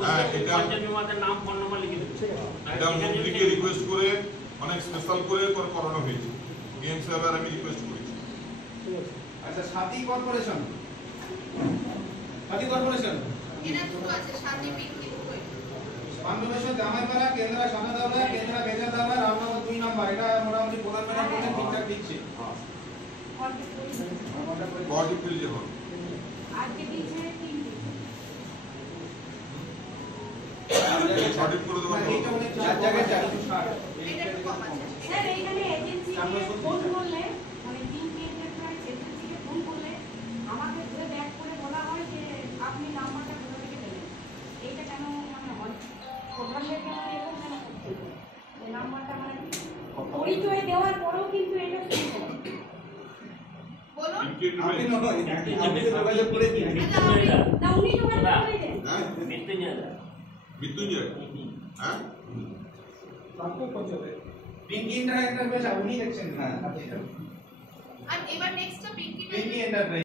পঞ্চায়েত মেম্বারদের নাম phone number লিখে দেবে। এটা মন্ত্রীকে রিকোয়েস্ট করে অনেক স্পেশাল করে করানো হয়েছে। বিএম সাহেব আর আমি রিকোয়েস্ট করেছি। আচ্ছা, সাথী কর্পোরেশন এরা দুটো আছে, সাথী পিঙ্কি দুটোই। বাংলাদেশের জামাইপাড়া, কেন্দ্রা সানাদাওলা, কেন্দ্রা বেজাদাওলা, রামনগর 2 নম্বর। এটা মোটামুটি প্রধান ম্যাডাম বলেন ঠিকঠাক দিচ্ছে। বডি ফিল যেমন আজকে দিয়েছে 3 দিন। অডিট করে দেবো। এইটা অনেক 4 জায়গায় 460। এটা একটু কম আছে। স্যার এইখানে এজেন্সিকে ফোন করলে মানে তিনটে এজেন্সিকে ফোন করলে আমাকে ধরে ব্যাক করে বলা হয় যে আপনি নাম্বারটা কোথা থেকে পেলেন। এইটা কেন মানে হয় প্রোগ্রামে কেন এরকম কেন করতে হবে? এই নাম্বারটা মানে পরিচয় দেওয়ার পরেও কিন্তু এটা শুনতে হবে। বলুন। আপনি নয়, আপনি যোগাযোগ করে দিন। না উনি যোগাযোগ করে দেন। হ্যাঁ মৃত্যুঞ্জয়। মৃত্যুঞ্জয় হ্যাঁ পিঙ্কি ইন্টারপ্রাইজ উনি দেখছেন। হ্যাঁ, আর এবার নেক্সটটা পিঙ্কি পিঙ্কি এন্টারপ্রাইজ।